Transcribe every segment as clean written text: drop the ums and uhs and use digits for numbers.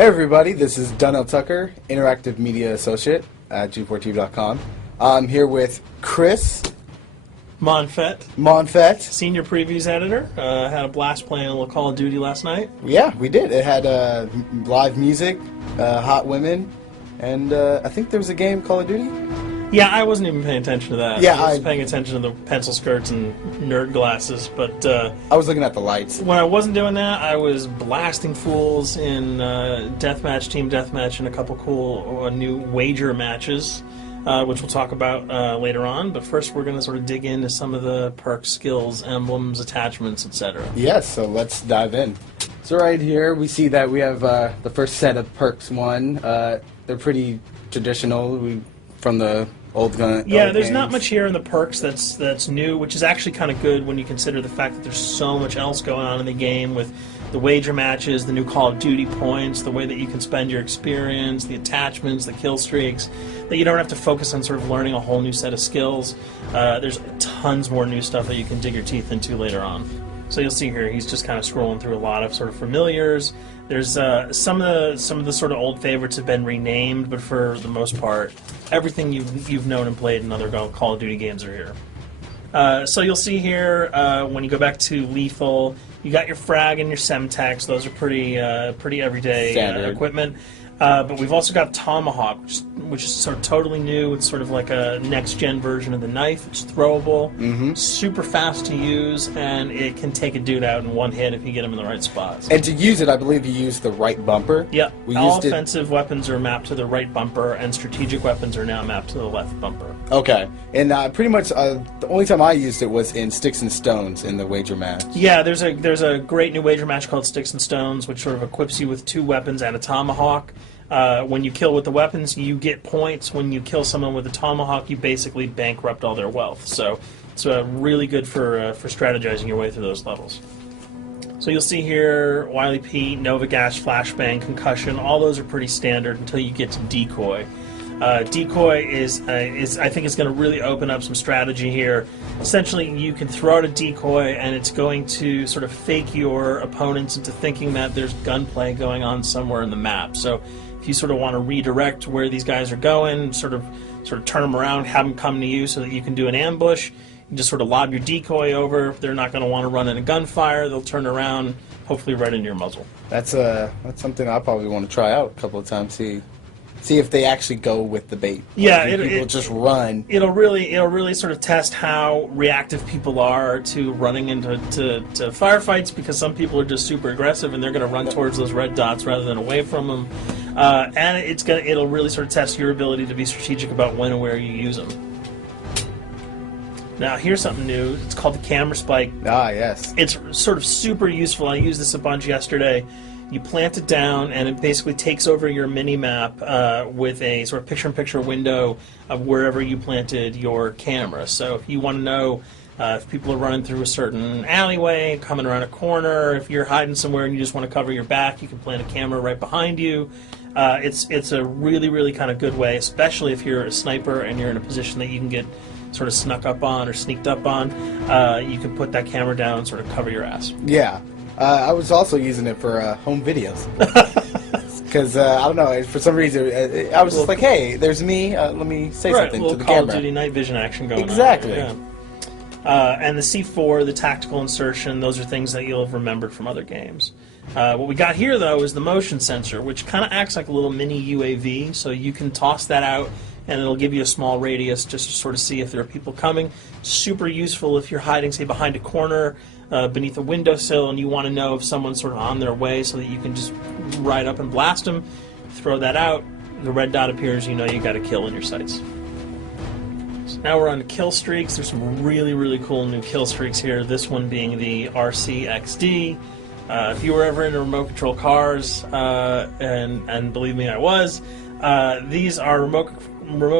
Hey everybody, this is Donnell Tucker, Interactive Media Associate at G4TV.com. I'm here with Chris Monfett, Senior Previews Editor. Had a blast playing a little Call of Duty last night. Yeah, we did. It had live music, hot women, and I think there was a game, Call of Duty? Yeah, I wasn't even paying attention to that. Yeah, I was paying attention to the pencil skirts and nerd glasses, but I was looking at the lights. When I wasn't doing that, I was blasting fools in deathmatch, team deathmatch, and a couple cool new wager matches, which we'll talk about later on. But first, we're going to sort of dig into some of the perks, skills, emblems, attachments, etc. Yes, so let's dive in. So right here, we see that we have the first set of perks one. They're pretty traditional from the old gun. Yeah, old there's games. not much here in the perks that's new, which is actually kind of good when you consider the fact that there's so much else going on in the game with the wager matches, the new Call of Duty points, the way that you can spend your experience, the attachments, the kill streaks, that you don't have to focus on sort of learning a whole new set of skills. There's tons more new stuff that you can dig your teeth into later on. So you'll see here, he's just kind of scrolling through a lot of sort of familiars. There's some of the sort of old favorites have been renamed, but for the most part, everything you've known and played in other Call of Duty games are here. So you'll see here when you go back to lethal, you got your frag and your semtex. Those are pretty everyday equipment. But we've also got Tomahawk, which is sort of totally new. It's sort of like a next-gen version of the knife. It's throwable, super fast to use, and it can take a dude out in one hit if you get him in the right spots. And to use it, I believe you use the right bumper. Yeah, all offensive weapons are mapped to the right bumper, and strategic weapons are now mapped to the left bumper. Okay, and pretty much the only time I used it was in Sticks and Stones in the wager match. Yeah, there's a great new wager match called Sticks and Stones, which sort of equips you with 2 weapons and a tomahawk. When you kill with the weapons, you get points. When you kill someone with a tomahawk, you basically bankrupt all their wealth. So it's really good for strategizing your way through those levels. So you'll see here, Wily Pete, Nova Gas, Flashbang, Concussion. All those are pretty standard until you get to Decoy. Decoy is I think it's going to really open up some strategy here. Essentially, you can throw out a decoy, and it's going to sort of fake your opponents into thinking that there's gunplay going on somewhere in the map. So if you sort of want to redirect where these guys are going, sort of turn them around, have them come to you so that you can do an ambush, you just sort of lob your decoy over. They're not going to want to run in a gunfire. They'll turn around, hopefully right into your muzzle. That's something I probably want to try out a couple of times. See if they actually go with the bait. Yeah, people just run. It'll really sort of test how reactive people are to running into firefights, because some people are just super aggressive and they're going to run towards those red dots rather than away from them. And it'll really sort of test your ability to be strategic about when and where you use them. Now here's something new. It's called the camera spike. Ah, yes. It's sort of super useful. I used this a bunch yesterday. You plant it down, and it basically takes over your mini-map with a sort of picture-in-picture window of wherever you planted your camera. So if you want to know if people are running through a certain alleyway, coming around a corner, if you're hiding somewhere and you just want to cover your back, you can plant a camera right behind you. It's a really kind of good way, especially if you're a sniper and you're in a position that you can get sort of snuck up on or sneaked up on. You can put that camera down and sort of cover your ass. Yeah. I was also using it for home videos. Because, I don't know, for some reason, I was just like, hey, there's me, let me say something to the Call camera. of Duty night vision action going exactly. on. Yeah. And the C4, the tactical insertion, those are things that you'll have remembered from other games. What we got here, though, is the motion sensor, which kind of acts like a little mini UAV, so you can toss that out, and it'll give you a small radius just to sort of see if there are people coming. Super useful if you're hiding, say, behind a corner, beneath a windowsill, and you want to know if someone's sort of on their way so that you can just ride up and blast them. Throw that out, the red dot appears, you know you got a kill in your sights. So now we're on to kill streaks. There's some really cool new kill streaks here, this one being the RCXD. If you were ever into remote control cars, and believe me, I was, these are remote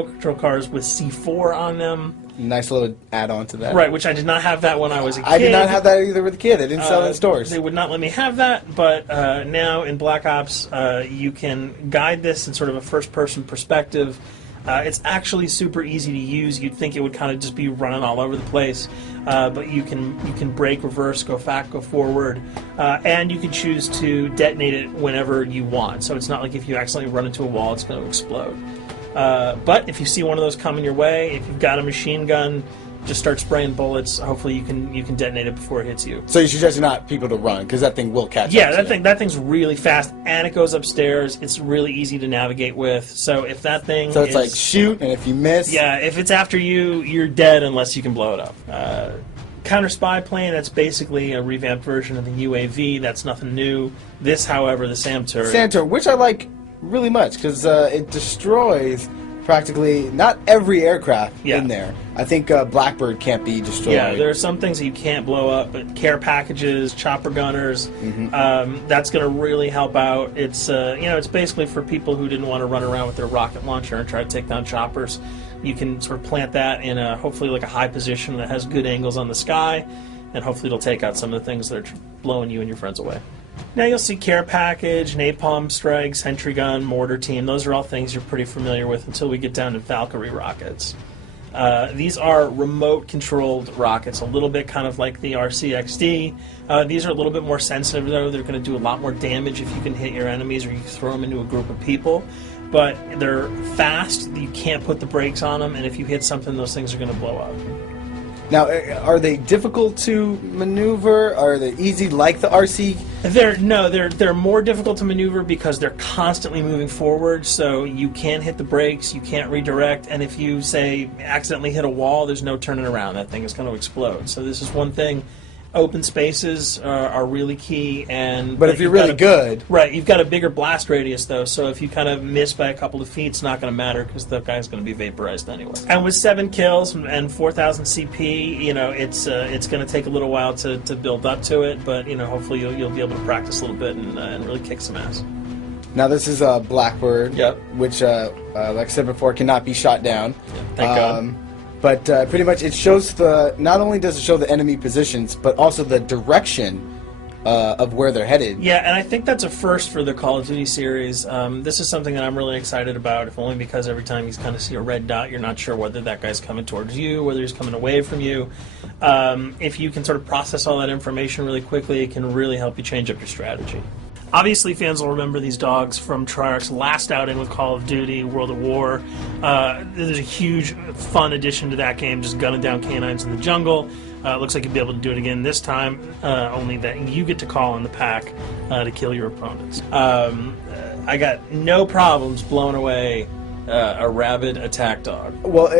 control cars with C4 on them. Nice little add-on to that. Right, which I did not have that when I was a kid. I did not have that either with a kid. They didn't sell it in stores. They would not let me have that, but now in Black Ops, you can guide this in sort of a first-person perspective. It's actually super easy to use. You'd think it would kind of just be running all over the place, but you can brake, reverse, go back, go forward, and you can choose to detonate it whenever you want. So it's not like if you accidentally run into a wall, it's going to explode. But if you see one of those coming your way, if you've got a machine gun, just start spraying bullets. Hopefully you can detonate it before it hits you. So you suggest not people to run, because that thing will catch up. Yeah, that thing's really fast, and it goes upstairs. It's really easy to navigate with. So if that thing So it's like shoot, and if you miss... Yeah, if it's after you, you're dead unless you can blow it up. Counter spy plane, that's basically a revamped version of the UAV. That's nothing new. This, however, the SAM turret. SAM turret, which I like really much, because it destroys practically not every aircraft in there. I think Blackbird can't be destroyed. Yeah, there are some things that you can't blow up, but care packages, chopper gunners, that's going to really help out. It's it's basically for people who didn't want to run around with their rocket launcher and try to take down choppers. You can sort of plant that in hopefully like a high position that has good angles on the sky, and hopefully it'll take out some of the things that are blowing you and your friends away. Now you'll see care package, napalm strike, sentry gun, mortar team. Those are all things you're pretty familiar with until we get down to Valkyrie rockets. These are remote-controlled rockets, a little bit kind of like the RCXD. These are a little bit more sensitive, though. They're going to do a lot more damage if you can hit your enemies or you throw them into a group of people. But they're fast, you can't put the brakes on them, and if you hit something, those things are going to blow up. Now, are they difficult to maneuver? Are they easy like the RC? They're more difficult to maneuver because they're constantly moving forward, so you can't hit the brakes, you can't redirect, and if you, say, accidentally hit a wall, there's no turning around. That thing is going to explode. So this is one thing. Open spaces are really key, but if you're really good, right? You've got a bigger blast radius, though, so if you kind of miss by a couple of feet, it's not going to matter because the guy's going to be vaporized anyway. And with 7 kills and 4,000 CP, it's going to take a little while to build up to it, but hopefully you'll be able to practice a little bit and really kick some ass. Now this is a Blackbird, which, like I said before, cannot be shot down. Yeah, thank God. But pretty much it shows not only does it show the enemy positions, but also the direction of where they're headed. Yeah, and I think that's a first for the Call of Duty series. This is something that I'm really excited about, if only because every time you kind of see a red dot, you're not sure whether that guy's coming towards you, whether he's coming away from you. If you can sort of process all that information really quickly, it can really help you change up your strategy. Obviously, fans will remember these dogs from Treyarch's last outing with Call of Duty, World at War. There's a huge, fun addition to that game, just gunning down canines in the jungle. Looks like you'll be able to do it again this time, only that you get to call in the pack to kill your opponents. I got no problems blowing away a rabid attack dog. Well,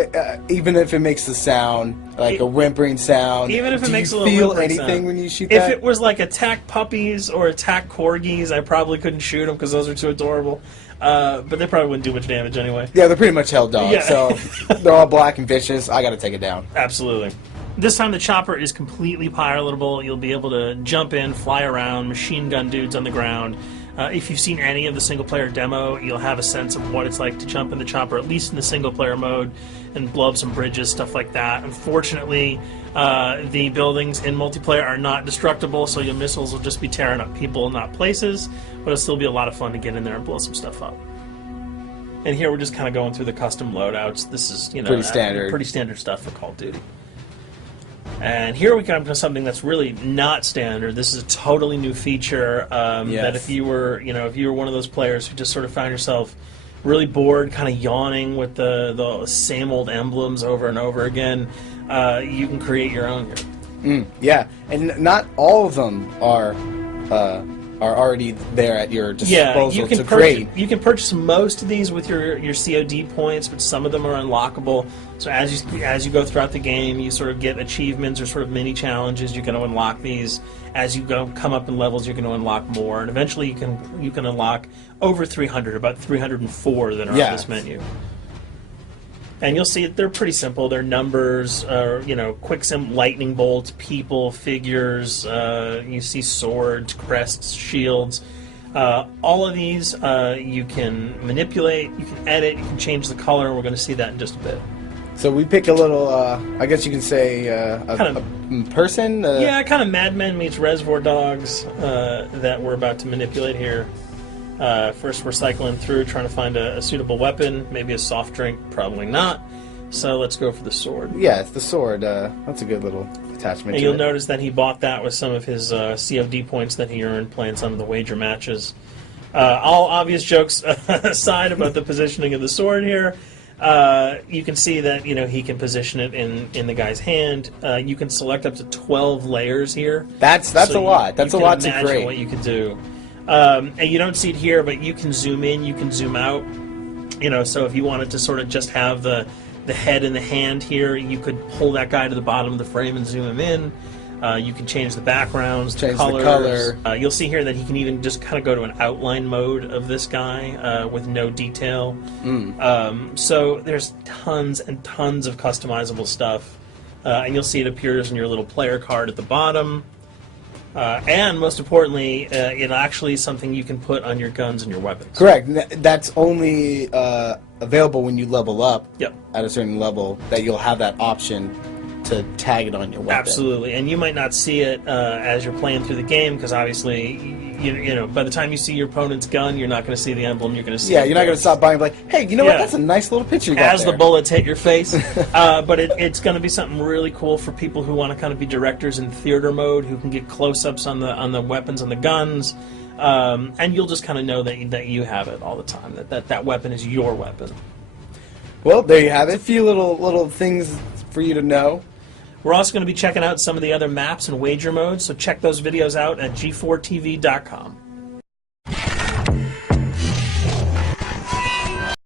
even if it makes the sound, like a whimpering sound, even if it makes a little feel whimpering anything sound. when you shoot If that? it was like attack puppies or attack corgis, I probably couldn't shoot them because those are too adorable. But they probably wouldn't do much damage anyway. Yeah, they're pretty much held dogs, Yeah. so they're all black and vicious. I gotta take it down. Absolutely. This time the chopper is completely pilotable. You'll be able to jump in, fly around, machine gun dudes on the ground. If you've seen any of the single-player demo, you'll have a sense of what it's like to jump in the chopper, at least in the single-player mode, and blow up some bridges, stuff like that. Unfortunately, the buildings in multiplayer are not destructible, so your missiles will just be tearing up people, not places, but it'll still be a lot of fun to get in there and blow some stuff up. And here we're just kind of going through the custom loadouts. This is, pretty standard. Pretty standard stuff for Call of Duty. And here we come to something that's really not standard. This is a totally new feature that if you were one of those players who just sort of found yourself really bored, kind of yawning with the same old emblems over and over again, you can create your own here. Yeah, and not all of them are already there at your disposal to create. You can purchase most of these with your COD points, but some of them are unlockable. So as you go throughout the game, you sort of get achievements or sort of mini challenges. You're going to unlock these. As you come up in levels, you're going to unlock more, and eventually you can unlock over 300, about 304 that are on this menu. And you'll see they're pretty simple. They're numbers, quick lightning bolts, people, figures. You see swords, crests, shields. All of these you can manipulate, you can edit, you can change the color. We're going to see that in just a bit. So we pick a little, I guess you can say, a person? Yeah, kind of Mad Men meets Reservoir Dogs that we're about to manipulate here. First, we're cycling through, trying to find a suitable weapon. Maybe a soft drink, probably not. So let's go for the sword. Yeah, it's the sword. That's a good little attachment. And you'll notice that he bought that with some of his COD points that he earned playing some of the wager matches. All obvious jokes aside about the positioning of the sword here, you can see that he can position it in the guy's hand. You can select up to 12 layers here. That's a lot. That's a lot to imagine create. What you can do. And you don't see it here, but you can zoom in, you can zoom out. So if you wanted to sort of just have the head and the hand here, you could pull that guy to the bottom of the frame and zoom him in. You can change the backgrounds, change colors. the color. You'll see here that he can even just kind of go to an outline mode of this guy with no detail. So there's tons and tons of customizable stuff. And you'll see it appears in your little player card at the bottom. And most importantly, it actually is something you can put on your guns and your weapons. Correct. That's only available when you level up at a certain level, that you'll have that option to tag it on your weapon. Absolutely. And you might not see it as you're playing through the game, because obviously, by the time you see your opponent's gun, you're not going to see the emblem. You're going to see you're not going to stop by and be like, hey, you know what? That's a nice little picture you got as there. the bullets hit your face. But it's going to be something really cool for people who want to kind of be directors in theater mode, who can get close-ups on the weapons and the guns. And you'll just kind of know that you have it all the time, that weapon is your weapon. Well, there you have it. A few little things for you to know. We're also going to be checking out some of the other maps and wager modes, so check those videos out at g4tv.com.